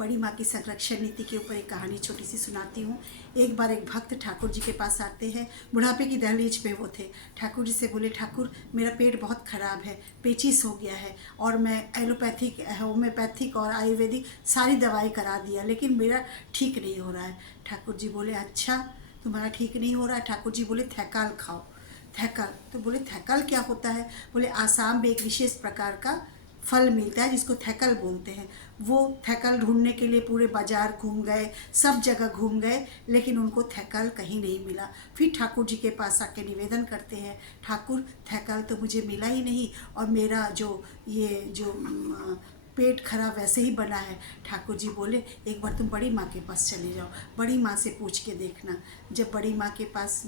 बड़ी माँ की संरक्षण नीति के ऊपर एक कहानी छोटी सी सुनाती हूँ। एक बार एक भक्त ठाकुर जी के पास आते हैं। बुढ़ापे की दहलीज पे वो थे। ठाकुर जी से बोले, ठाकुर मेरा पेट बहुत ख़राब है, पेचिस हो गया है और मैं एलोपैथिक, होम्योपैथिक और आयुर्वेदिक सारी दवाई करा दिया, लेकिन मेरा ठीक नहीं हो रहा है। ठाकुर जी बोले, अच्छा तुम्हारा ठीक नहीं हो रहा है? ठाकुर जी बोले, थैकाल खाओ। थैकाल? तो बोले थैकाल क्या होता है? बोले आसाम में एक विशेष प्रकार का फल मिलता है जिसको थैकल बोलते हैं। वो थैकल ढूंढने के लिए पूरे बाजार घूम गए, सब जगह घूम गए, लेकिन उनको थैकल कहीं नहीं मिला। फिर ठाकुर जी के पास आके निवेदन करते हैं, ठाकुर थैकल तो मुझे मिला ही नहीं और मेरा जो पेट खराब वैसे ही बना है। ठाकुर जी बोले, एक बार तुम बड़ी माँ के पास चले जाओ, बड़ी माँ से पूछ के देखना। जब बड़ी माँ के पास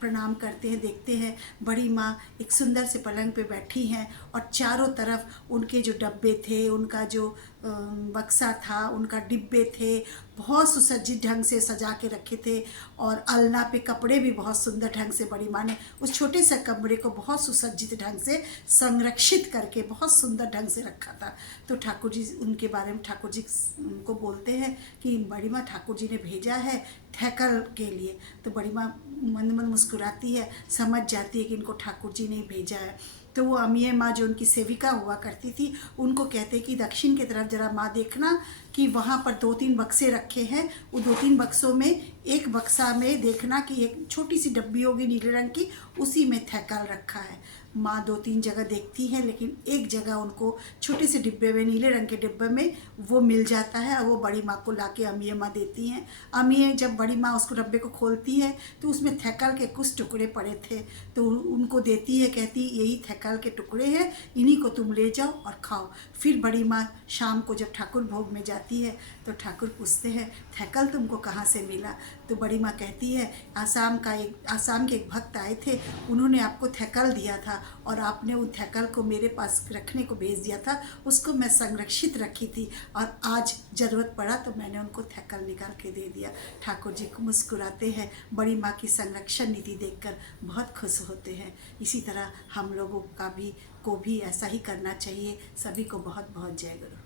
प्रणाम करते हैं, देखते हैं बड़ी माँ एक सुंदर से पलंग पे बैठी हैं और चारों तरफ उनके जो डब्बे थे, उनका जो बक्सा था, उनका डिब्बे थे, बहुत सुसज्जित ढंग से सजा के रखे थे और अलना पे कपड़े भी बहुत सुंदर ढंग से बड़ी माँ ने उस छोटे से कमरे को बहुत सुसज्जित ढंग से संरक्षित करके बहुत सुंदर ढंग से रखा था। तो ठाकुर जी उनके बारे में ठाकुर जी उनको बोलते हैं कि बड़ी माँ ठाकुर जी ने भेजा है थैकल के लिए। तो बड़ी माँ मन मन मुस्कुराती है, समझ जाती है कि इनको ठाकुर जी ने भेजा है। तो वो अमीय माँ जो उनकी सेविका हुआ करती थी, उनको कहते कि दक्षिण की तरफ जरा माँ देखना कि वहाँ पर 2-3 बक्से रखे हैं, वो 2-3 बक्सों में एक बक्सा में देखना कि एक छोटी सी डब्बी होगी नीले रंग की, उसी में थैकल रखा है। माँ 2-3 जगह देखती है, लेकिन एक जगह उनको छोटे से डिब्बे में, नीले रंग के डिब्बे में वो मिल जाता है और वो बड़ी माँ को लाके अमीय माँ देती हैं। अमीय जब बड़ी माँ उसको डब्बे को खोलती है तो उसमें थैकल के कुछ टुकड़े पड़े थे, तो उनको देती है, कहती यही थैकल के टुकड़े हैं, इन्हीं को तुम ले जाओ और खाओ। फिर बड़ी माँ शाम को जब ठाकुर भोग में जाती है तो ठाकुर पूछते हैं, थैकल तुमको कहाँ से मिला? तो बड़ी माँ कहती है, आसाम के एक भक्त आए थे, उन्होंने आपको थैकल दिया था और आपने उन थैकल को मेरे पास रखने को भेज दिया था, उसको मैं संरक्षित रखी थी और आज ज़रूरत पड़ा तो मैंने उनको थैकल निकाल के दे दिया। ठाकुर जी को मुस्कुराते हैं, बड़ी माँ की संरक्षण नीति देखकर बहुत खुश होते हैं। इसी तरह हम लोगों को भी ऐसा ही करना चाहिए। सभी को बहुत बहुत जय गुरु।